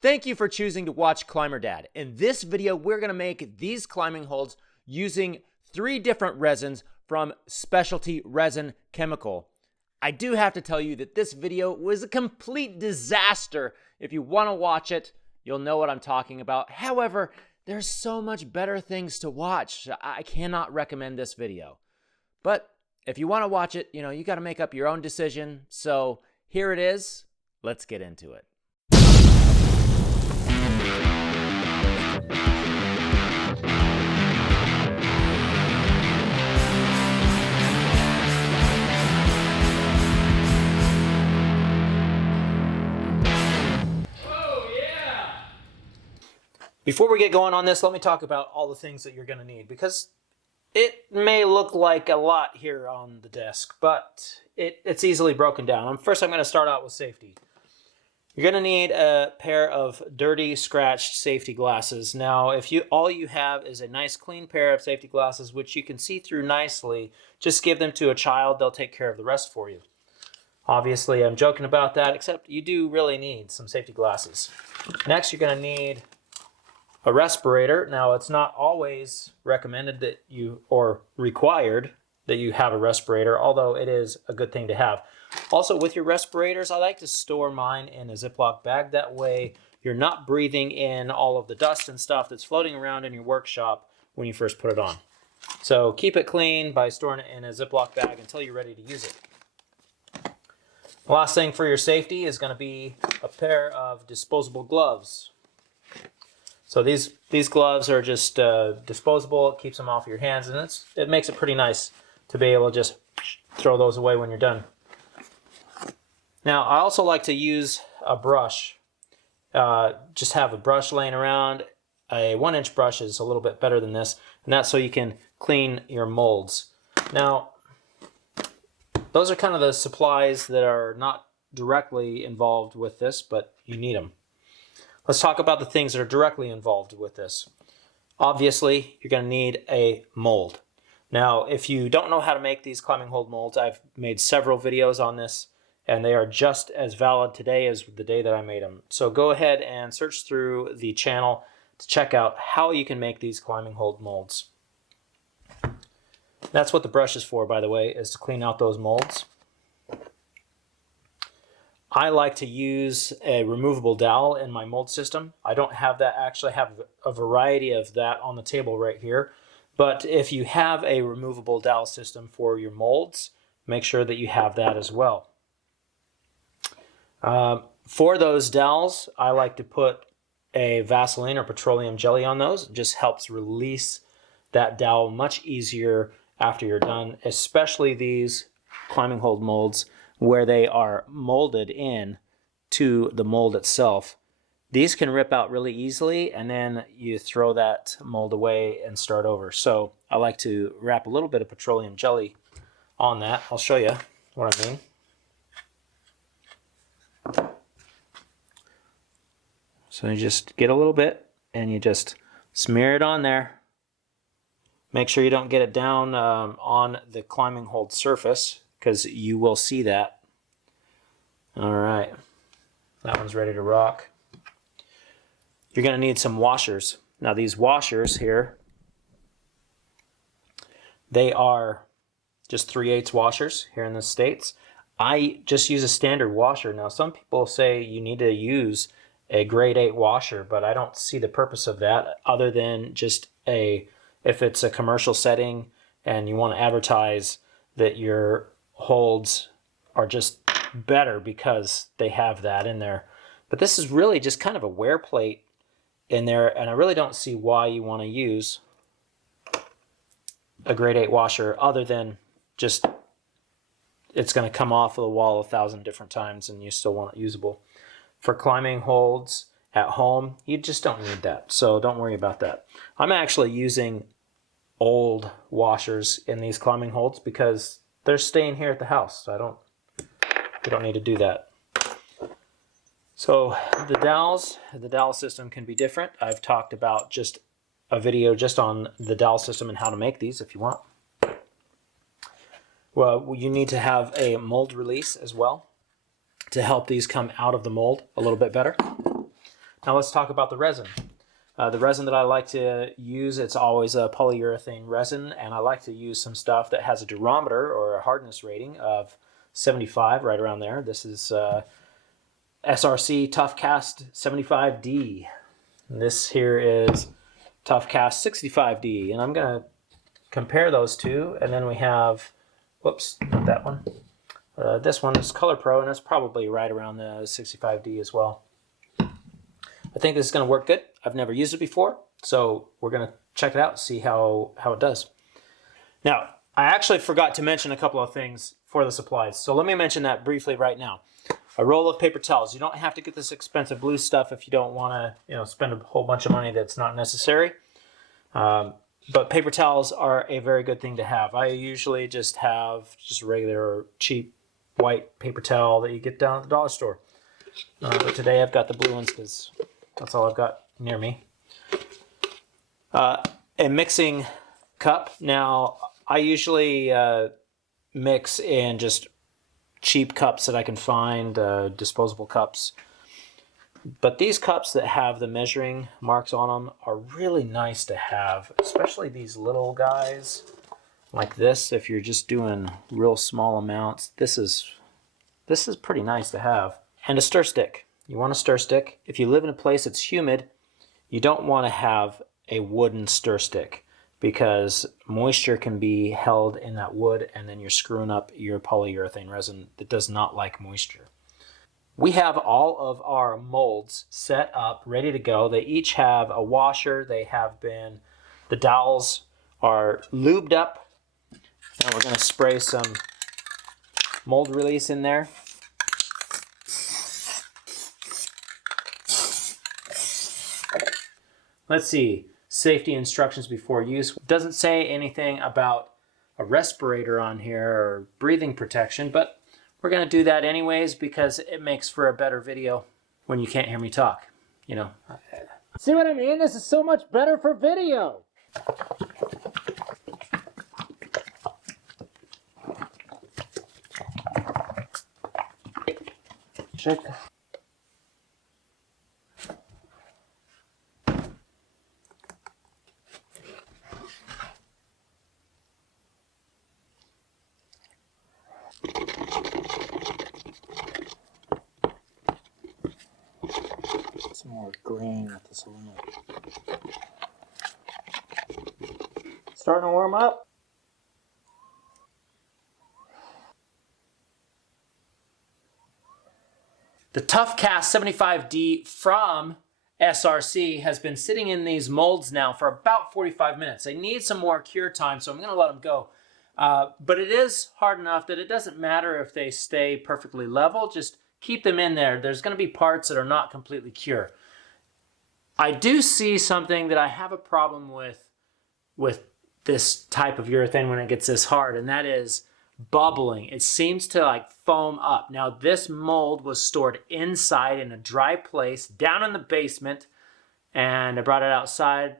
Thank you for choosing to watch Climber Dad. In this video, we're going to make these climbing holds using 3 different resins from Specialty Resin Chemical. I do have to tell you that this video was a complete disaster. If you want to watch it, you'll know what I'm talking about. However, there's so much better things to watch. I cannot recommend this video. But if you want to watch it, you got to make up your own decision. So here it is. Let's get into it. Before we get going on this, let me talk about all the things that you're going to need, because it may look like a lot here on the desk, but it's easily broken down. First, I'm going to start out with safety. You're going to need a pair of dirty, scratched safety glasses. Now, if all you have is a nice, clean pair of safety glasses, which you can see through nicely, just give them to a child. They'll take care of the rest for you. Obviously, I'm joking about that, except you do really need some safety glasses. Next, you're going to need a respirator. Now, it's not always recommended that or required that you have a respirator, although it is a good thing to have. Also, with your respirators, I like to store mine in a Ziploc bag. That way, you're not breathing in all of the dust and stuff that's floating around in your workshop when you first put it on. So keep it clean by storing it in a Ziploc bag until you're ready to use it. The last thing for your safety is going to be a pair of disposable gloves. So these gloves are just disposable. It keeps them off your hands, and it makes it pretty nice to be able to just throw those away when you're done. Now, I also like to use a brush. Just have a brush laying around. A 1-inch brush is a little bit better than this, and that's so you can clean your molds. Now, those are kind of the supplies that are not directly involved with this, but you need them. Let's talk about the things that are directly involved with this. Obviously, you're going to need a mold. Now, if you don't know how to make these climbing hold molds, I've made several videos on this, and they are just as valid today as the day that I made them. So go ahead and search through the channel to check out how you can make these climbing hold molds. That's what the brush is for, by the way, is to clean out those molds. I like to use a removable dowel in my mold system. I don't have that. I actually have a variety of that on the table right here. But if you have a removable dowel system for your molds, make sure that you have that as well. For those dowels, I like to put a Vaseline or petroleum jelly on those. It just helps release that dowel much easier after you're done, especially these climbing hold molds where they are molded in to the mold itself. These can rip out really easily, and then you throw that mold away and start over. So I like to wrap a little bit of petroleum jelly on that. I'll show you what I mean. So you just get a little bit and you just smear it on there. Make sure you don't get it down on the climbing hold surface, because you will see that. All right, that one's ready to rock. You're going to need some washers. Now, these washers here, they are just 3/8 washers here in the States. I just use a standard washer. Now, some people say you need to use a grade 8 washer, but I don't see the purpose of that other than just if it's a commercial setting and you want to advertise that your holds are just better because they have that in there. But this is really just kind of a wear plate in there, and I really don't see why you want to use a grade 8 washer other than just it's going to come off of the wall 1,000 different times and you still want it usable. For climbing holds at home, you just don't need that, so don't worry about that. I'm actually using old washers in these climbing holds because they're staying here at the house, so we don't need to do that. So the dowel system can be different. I've talked about just a video just on the dowel system and how to make these if you want. Well, you need to have a mold release as well to help these come out of the mold a little bit better. Now let's talk about the resin. The resin that I like to use, it's always a polyurethane resin, and I like to use some stuff that has a durometer or a hardness rating of 75, right around there. This is SRC Tough Cast 75D. And this here is Tough Cast 65D, and I'm going to compare those two, and then we have, whoops, not that one. This one is Color Pro, and it's probably right around the 65D as well. I think this is going to work good. I've never used it before, so we're going to check it out and see how it does. Now, I actually forgot to mention a couple of things for the supplies, so let me mention that briefly right now. A roll of paper towels. You don't have to get this expensive blue stuff if you don't want to, spend a whole bunch of money that's not necessary. But paper towels are a very good thing to have. I usually just have just a regular cheap white paper towel that you get down at the dollar store. But today I've got the blue ones because that's all I've got near me. A mixing cup. Now, I usually mix in just cheap cups that I can find, disposable cups. But these cups that have the measuring marks on them are really nice to have, especially these little guys like this. If you're just doing real small amounts, this is pretty nice to have. And a stir stick. You want a stir stick. If you live in a place that's humid, you don't want to have a wooden stir stick because moisture can be held in that wood and then you're screwing up your polyurethane resin that does not like moisture. We have all of our molds set up, ready to go. They each have a washer. The dowels are lubed up. Now we're going to spray some mold release in there. Let's see, safety instructions before use. It doesn't say anything about a respirator on here or breathing protection, but we're going to do that anyways because it makes for a better video when you can't hear me talk, See what I mean? This is so much better for video. Check. Some more green with this aluminum. Starting to warm up. The Tough Cast 75D from SRC has been sitting in these molds now for about 45 minutes. They need some more cure time, so I'm going to let them go. But it is hard enough that it doesn't matter if they stay perfectly level. Just keep them in there. There's going to be parts that are not completely cure. I do see something that I have a problem with this type of urethane when it gets this hard, and that is bubbling. It seems to foam up. Now this mold was stored inside in a dry place down in the basement, and I brought it outside.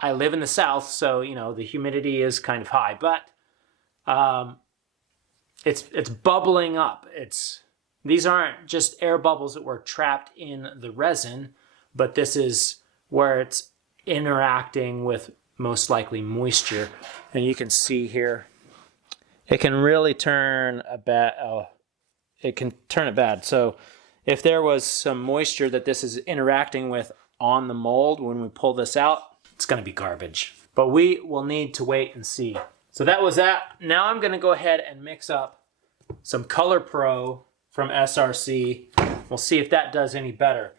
I live in the South, so the humidity is kind of high, but it's bubbling up. These aren't just air bubbles that were trapped in the resin, but this is where it's interacting with most likely moisture. And you can see here, it can really turn it bad. So if there was some moisture that this is interacting with on the mold when we pull this out, it's going to be garbage. But we will need to wait and see. So that was that. Now I'm going to go ahead and mix up some Color Pro from SRC. We'll see if that does any better.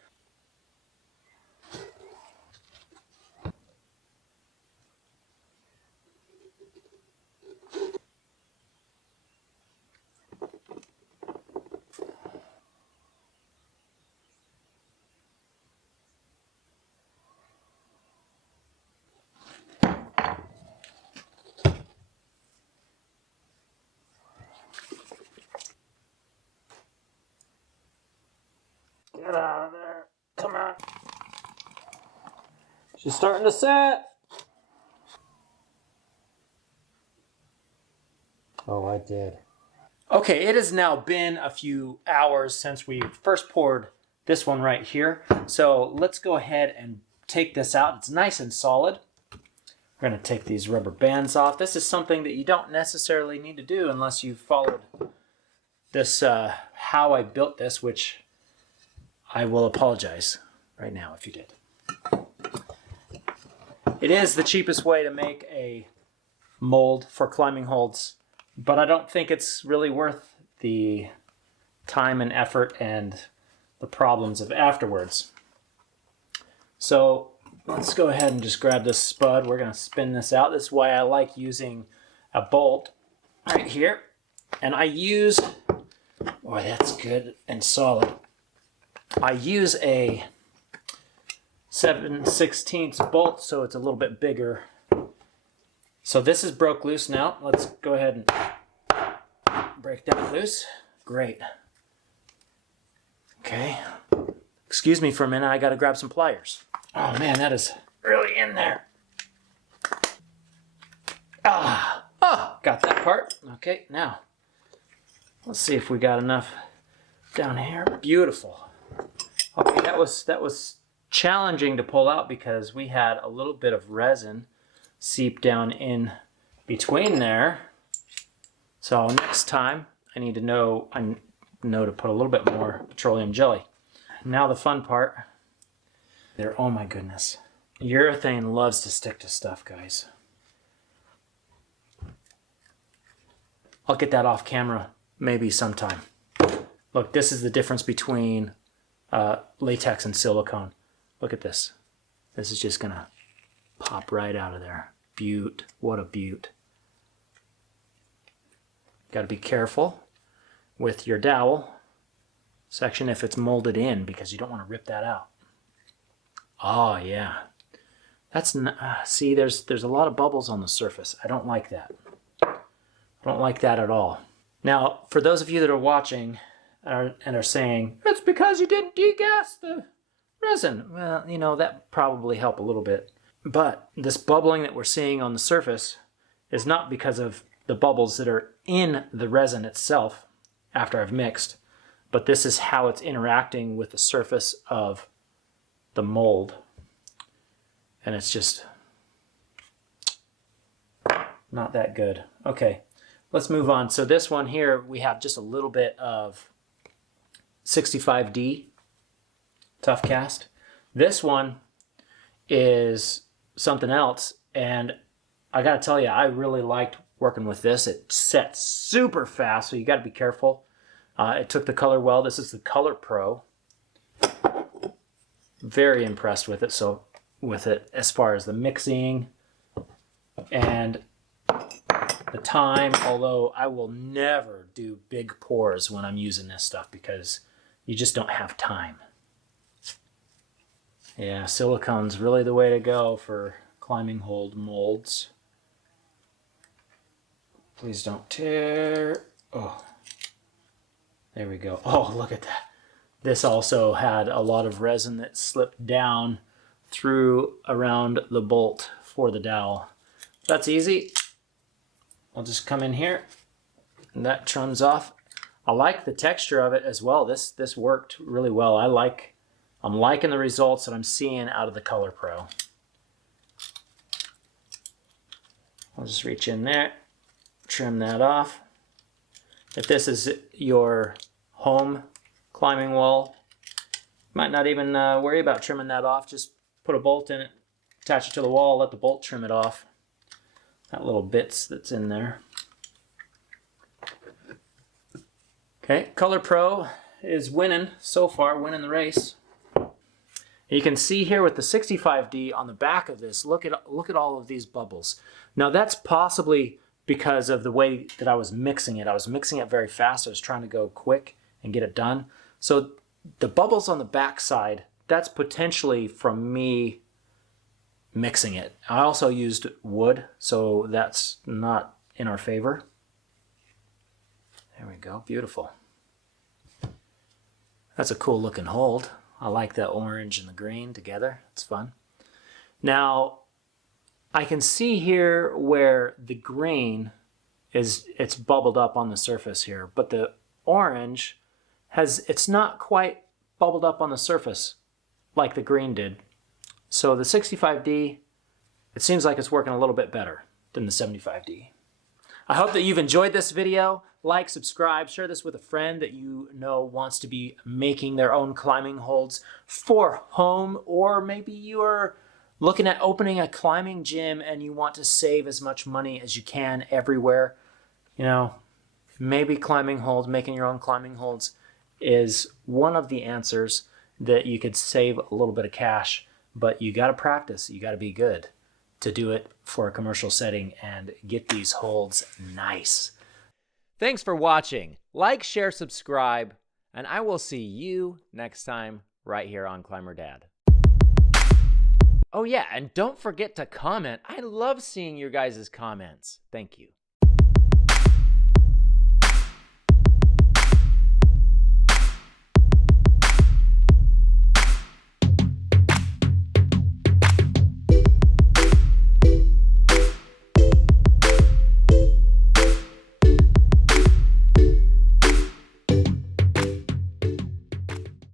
Get out of there. Come on. She's starting to set. Oh, I did. Okay, it has now been a few hours since we first poured this one right here. So let's go ahead and take this out. It's nice and solid. We're going to take these rubber bands off. This is something that you don't necessarily need to do unless you followed this, how I built this, which I will apologize right now if you did. It is the cheapest way to make a mold for climbing holds, but I don't think it's really worth the time and effort and the problems of afterwards. So let's go ahead and just grab this spud. We're going to spin this out. This is why I like using a bolt right here. And I use, boy, that's good and solid. I use a 7/16 bolt, so it's a little bit bigger. So this is broke loose now. Let's go ahead and break that loose. Great. Okay. Excuse me for a minute. I got to grab some pliers. Oh man, that is really in there. Got that part. Okay, now let's see if we got enough down here. Beautiful. Okay, that was challenging to pull out because we had a little bit of resin seep down in between there. So next time I know to put a little bit more petroleum jelly. Now the fun part. There, oh my goodness. Urethane loves to stick to stuff, guys. I'll get that off camera maybe sometime. Look, this is the difference between latex and silicone. Look at this. This is just gonna pop right out of there. Beaut. What a beaut. Gotta be careful with your dowel section if it's molded in because you don't want to rip that out. Oh yeah. That's see, there's a lot of bubbles on the surface. I don't like that. I don't like that at all. Now, for those of you that are watching and are saying, it's because you didn't degas the resin. Well, you know, that probably helped a little bit. But this bubbling that we're seeing on the surface is not because of the bubbles that are in the resin itself after I've mixed, but this is how it's interacting with the surface of the mold. And it's just not that good. Okay, let's move on. So this one here, we have just a little bit of 65D tough cast. This one is something else, and I gotta tell you, I really liked working with this. It sets super fast, so you gotta be careful. It took the color well. This is the Color Pro. Very impressed with it. So with it as far as the mixing and the time, although I will never do big pours when I'm using this stuff because you just don't have time. Yeah, silicone's really the way to go for climbing hold molds. Please don't tear. Oh, there we go. Oh, look at that. This also had a lot of resin that slipped down through around the bolt for the dowel. That's easy. I'll just come in here and that trims off. I like the texture of it as well. This worked really well. I'm liking the results that I'm seeing out of the Color Pro. I'll just reach in there, trim that off. If this is your home climbing wall, you might not even worry about trimming that off. Just put a bolt in it, attach it to the wall, let the bolt trim it off. That little bits that's in there. Okay, Color Pro is winning so far, winning the race. You can see here with the 65D on the back of this, look at all of these bubbles. Now that's possibly because of the way that I was mixing it. I was mixing it very fast. I was trying to go quick and get it done. So the bubbles on the back side, that's potentially from me mixing it. I also used wood, so that's not in our favor. There we go, beautiful. That's a cool looking hold. I like the orange and the green together. It's fun. Now, I can see here where the green it's bubbled up on the surface here, but the orange it's not quite bubbled up on the surface like the green did. So the 65D, it seems like it's working a little bit better than the 75D. I hope that you've enjoyed this video. Like, subscribe, share this with a friend that you know wants to be making their own climbing holds for home, or maybe you are looking at opening a climbing gym and you want to save as much money as you can everywhere. You know, maybe climbing holds, making your own climbing holds is one of the answers that you could save a little bit of cash, but you got to practice. You got to be good to do it for a commercial setting and get these holds nice. Thanks for watching. Like, share, subscribe, and I will see you next time right here on Climber Dad. Oh yeah, and don't forget to comment. I love seeing your guys' comments. Thank you.